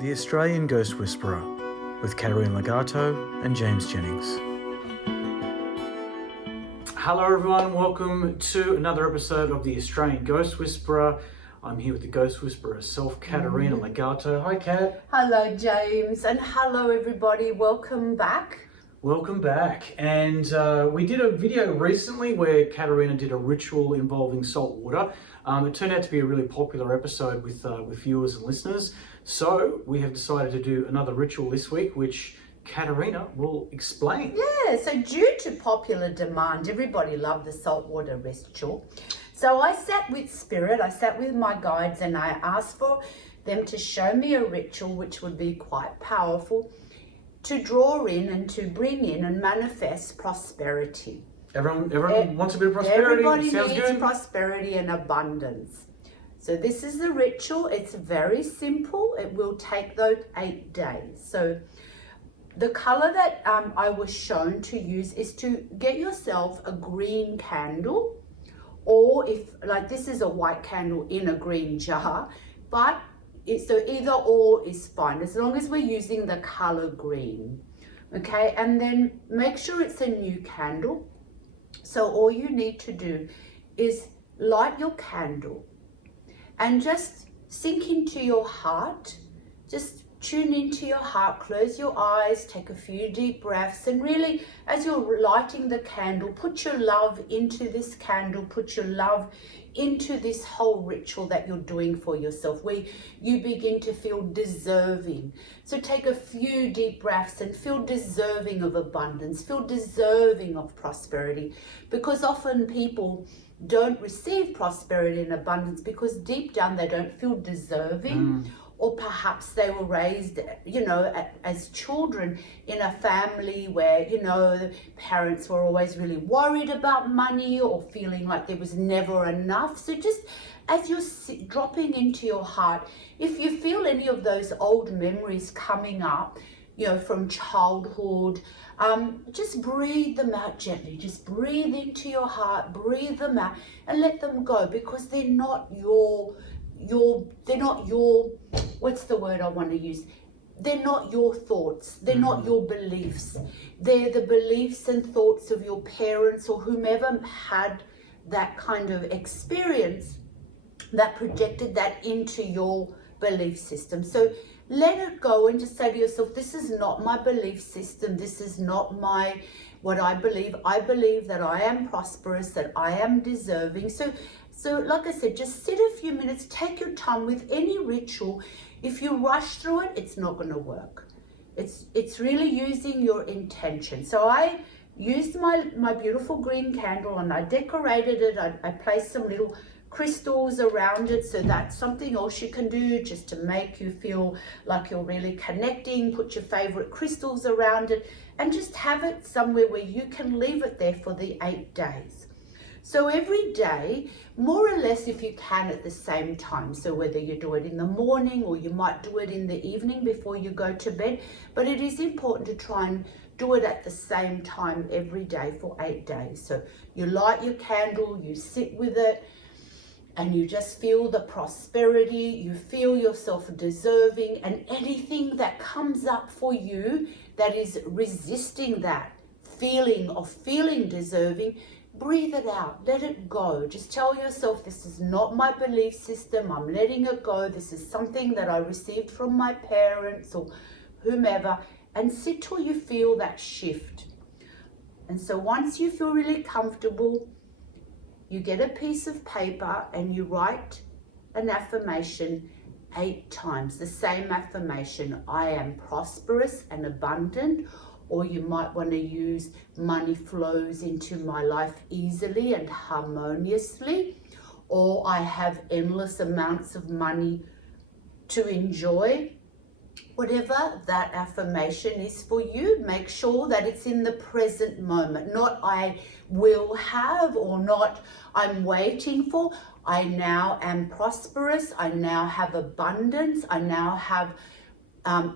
The Australian Ghost Whisperer with Caterina and James Jennings. Hello everyone, welcome to another episode of the Australian Ghost Whisperer. I'm here with the Ghost Whisperer herself, Caterina Legato. Hi Cat. Hello James, and hello everybody, welcome back. Welcome back. And we did a video recently where Caterina did a ritual involving salt water. It turned out to be a really popular episode with viewers and listeners. So we have decided to do another ritual this week, which Caterina will explain. Yeah, so due to popular demand, everybody loved the saltwater ritual. So I sat with Spirit, I sat with my guides, and I asked for them to show me a ritual which would be quite powerful to draw in and to bring in and manifest prosperity. Everyone wants a bit of prosperity. Everybody Sounds needs good. prosperity and abundance. So this is the ritual. It's very simple. It will take those 8 days. So the color that I was shown to use is to get yourself a green candle, or if like this is a white candle in a green jar, but so either or is fine as long as we're using the color green. Okay, and then make sure it's a new candle. So all you need to do is light your candle and just sink into your heart. Just tune into your heart, close your eyes, take a few deep breaths, and really, as you're lighting the candle, put your love into this candle, put your love into this whole ritual that you're doing for yourself, where you begin to feel deserving. So take a few deep breaths and feel deserving of abundance, feel deserving of prosperity, because often people don't receive prosperity and abundance because deep down they don't feel deserving. Or perhaps they were raised, as children in a family where, the parents were always really worried about money or feeling like there was never enough. So just as you're dropping into your heart, if you feel any of those old memories coming up, from childhood, just breathe them out gently. Just breathe into your heart, breathe them out and let them go, because they're not your, what's the word I want to use? They're not your thoughts. They're not your beliefs. They're the beliefs and thoughts of your parents or whomever had that kind of experience that projected that into your belief system. So let it go and just say to yourself, this is not my belief system. This is not what I believe. I believe that I am prosperous, that I am deserving. So like I said, just sit a few minutes, take your time with any ritual. If you rush through it, it's not going to work. It's really using your intention. So I used my beautiful green candle and I decorated it. I placed some little crystals around it. So that's something else you can do just to make you feel like you're really connecting. Put your favorite crystals around it and just have it somewhere where you can leave it there for the 8 days. So every day, more or less if you can at the same time. So whether you do it in the morning or you might do it in the evening before you go to bed, but it is important to try and do it at the same time every day for 8 days. So you light your candle, you sit with it, and you just feel the prosperity, you feel yourself deserving, and anything that comes up for you that is resisting that feeling of feeling deserving, breathe it out, let it go. Just tell yourself, this is not my belief system, I'm letting it go. This is something that I received from my parents or whomever, and sit till you feel that shift. And so once you feel really comfortable, you get a piece of paper and you write an affirmation 8 times, the same affirmation. I am prosperous and abundant. Or you might want to use money flows into my life easily and harmoniously. Or I have endless amounts of money to enjoy. Whatever that affirmation is for you, make sure that it's in the present moment. Not I will have, or not I'm waiting for. I now am prosperous. I now have abundance. I now have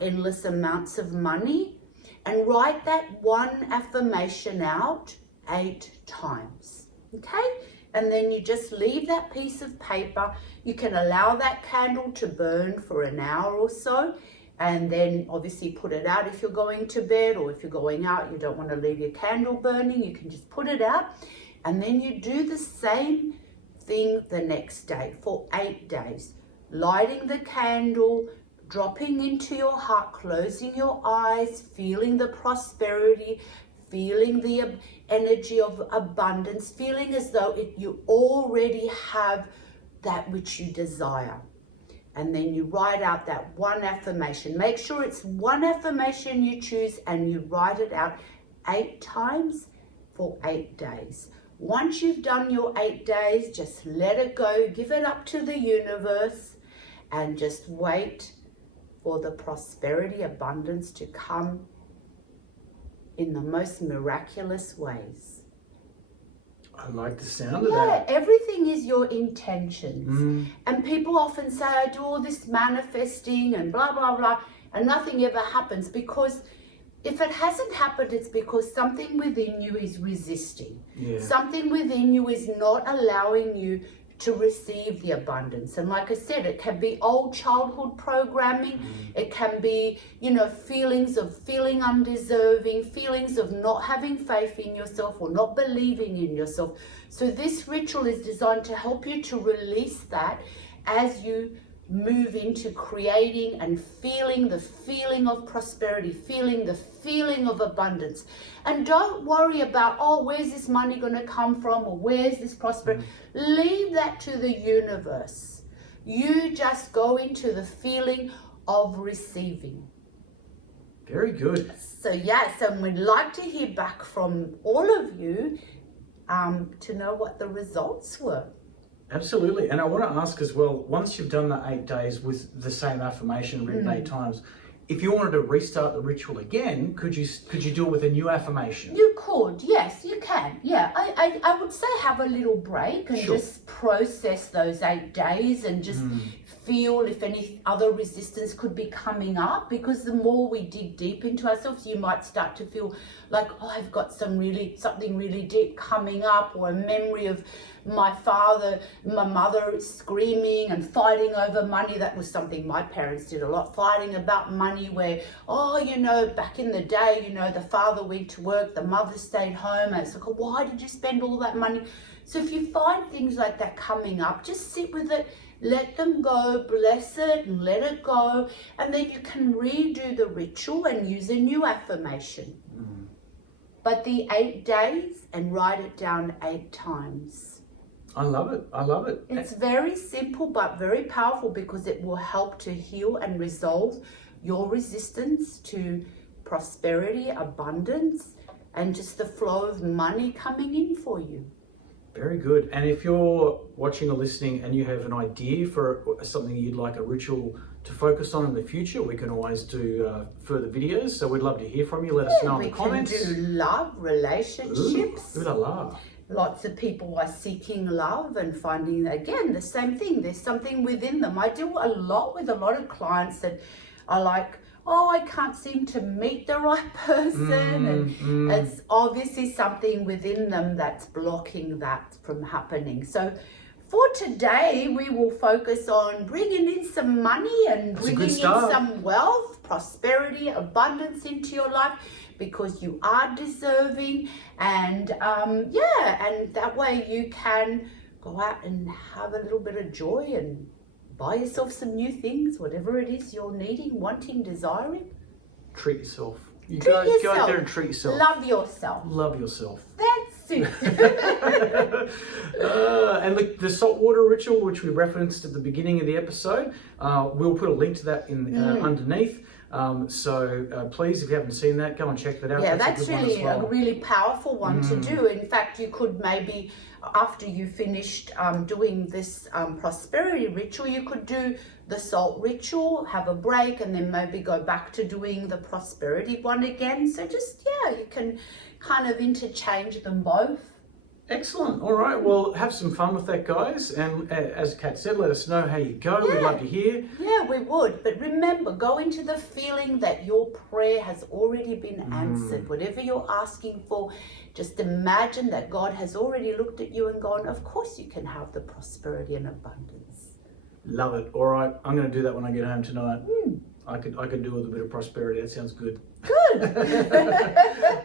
endless amounts of money. And write that one affirmation out 8 times, okay? And then you just leave that piece of paper. You can allow that candle to burn for an hour or so, and then obviously put it out if you're going to bed, or if you're going out, you don't want to leave your candle burning, you can just put it out. And then you do the same thing the next day for 8 days. Lighting the candle, dropping into your heart, closing your eyes, feeling the prosperity, feeling the energy of abundance, feeling as though you already have that which you desire. And then you write out that one affirmation. Make sure it's one affirmation you choose, and you write it out 8 times for 8 days. Once you've done your 8 days, just let it go, give it up to the universe, and just wait for the prosperity, abundance to come in the most miraculous ways. I like the sound of that. Yeah, everything is your intentions. And people often say, I do all this manifesting and blah, blah, blah, and nothing ever happens, because if it hasn't happened, it's because something within you is resisting. Yeah. Something within you is not allowing you to receive the abundance. And like I said, it can be old childhood programming. It can be, feelings of feeling undeserving, feelings of not having faith in yourself or not believing in yourself. So this ritual is designed to help you to release that as you move into creating and feeling the feeling of prosperity, feeling the feeling of abundance. And don't worry about, where's this money going to come from, or where's this prosperity? Leave that to the universe. You just go into the feeling of receiving. Very good. So yes, and we'd like to hear back from all of you to know what the results were. Absolutely. And I want to ask as well, once you've done the 8 days with the same affirmation written 8 times, if you wanted to restart the ritual again, could you do it with a new affirmation? You could, yes, you can. Yeah, I would say have a little break and just process those 8 days and just feel if any other resistance could be coming up, because the more we dig deep into ourselves, you might start to feel like, I've got something really deep coming up, or a memory of my mother screaming and fighting over money. That was something my parents did a lot, fighting about money, where, back in the day, the father went to work, the mother stayed home, and it's like, why did you spend all that money? So if you find things like that coming up, just sit with it, let them go, bless it and let it go, and then you can redo the ritual and use a new affirmation. But the 8 days, and write it down 8 times. I love it. I love it. It's very simple but very powerful, because it will help to heal and resolve your resistance to prosperity, abundance, and just the flow of money coming in for you. Very good. And if you're watching or listening and you have an idea for something you'd like a ritual to focus on in the future, we can always do further videos. So we'd love to hear from you. Let us know in the comments. We can do love, relationships. Ooh la la. Lots of people are seeking love and finding, again, the same thing. There's something within them. I do a lot with a lot of clients that are like, I can't seem to meet the right person. And it's obviously something within them that's blocking that from happening. So for today, we will focus on bringing in some money and bringing in some wealth, prosperity, abundance into your life, because you are deserving. And and that way you can go out and have a little bit of joy and buy yourself some new things, whatever it is you're needing, wanting, desiring. Treat yourself. Go out there and treat yourself. Love yourself. Love yourself. That's it. And the saltwater ritual, which we referenced at the beginning of the episode, we'll put a link to that in underneath. So please, if you haven't seen that, go and check that out. Yeah, that's really a really powerful one to do. In fact, you could maybe, after you finished doing this prosperity ritual, you could do the salt ritual, have a break, and then maybe go back to doing the prosperity one again. So just, you can kind of interchange them both. Excellent. All right. Well, have some fun with that, guys. And as Kat said, let us know how you go. We'd love to hear. Yeah, we would. But remember, go into the feeling that your prayer has already been answered. Whatever you're asking for, just imagine that God has already looked at you and gone, of course you can have the prosperity and abundance. Love it. All right. I'm going to do that when I get home tonight. I could do with a bit of prosperity. That sounds good. Good.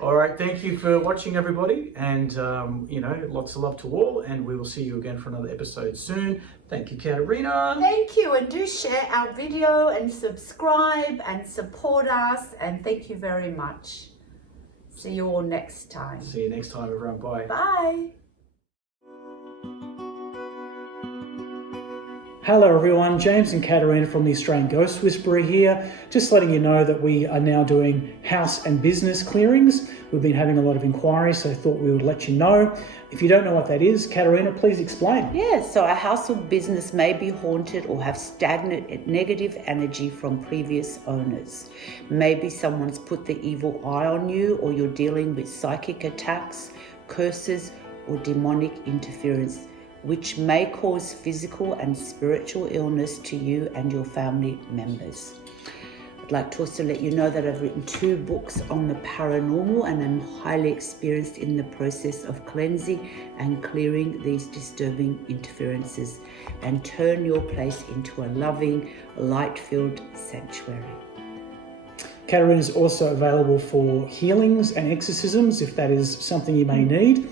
All right, thank you for watching, everybody, and lots of love to all, and we will see you again for another episode soon. Thank you, Caterina. Thank you, and do share our video and subscribe and support us, and thank you very much. See you all next time. See you next time, everyone. Bye. Bye. Hello everyone, James and Caterina from the Australian Ghost Whisperer here. Just letting you know that we are now doing house and business clearings. We've been having a lot of inquiries, so I thought we would let you know. If you don't know what that is, Caterina, please explain. Yeah, so a house or business may be haunted or have stagnant negative energy from previous owners. Maybe someone's put the evil eye on you, or you're dealing with psychic attacks, curses, or demonic interference, which may cause physical and spiritual illness to you and your family members. I'd like to also let you know that I've written 2 books on the paranormal, and I'm highly experienced in the process of cleansing and clearing these disturbing interferences and turn your place into a loving, light-filled sanctuary. Caterina is also available for healings and exorcisms if that is something you may need.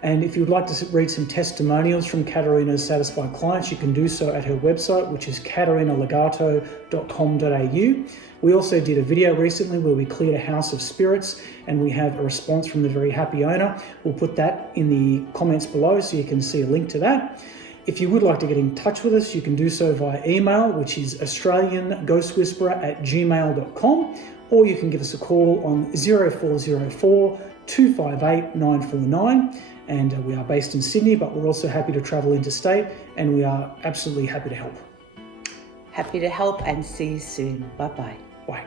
And if you would like to read some testimonials from Caterina's satisfied clients, you can do so at her website, which is caterinalegato.com.au. We also did a video recently where we cleared a house of spirits, and we have a response from the very happy owner. We'll put that in the comments below so you can see a link to that. If you would like to get in touch with us, you can do so via email, which is australianghostwhisperer@gmail.com, or you can give us a call on 0404 258 949. And we are based in Sydney, but we're also happy to travel interstate, and we are absolutely happy to help. Happy to help, and see you soon. Bye-bye. Bye.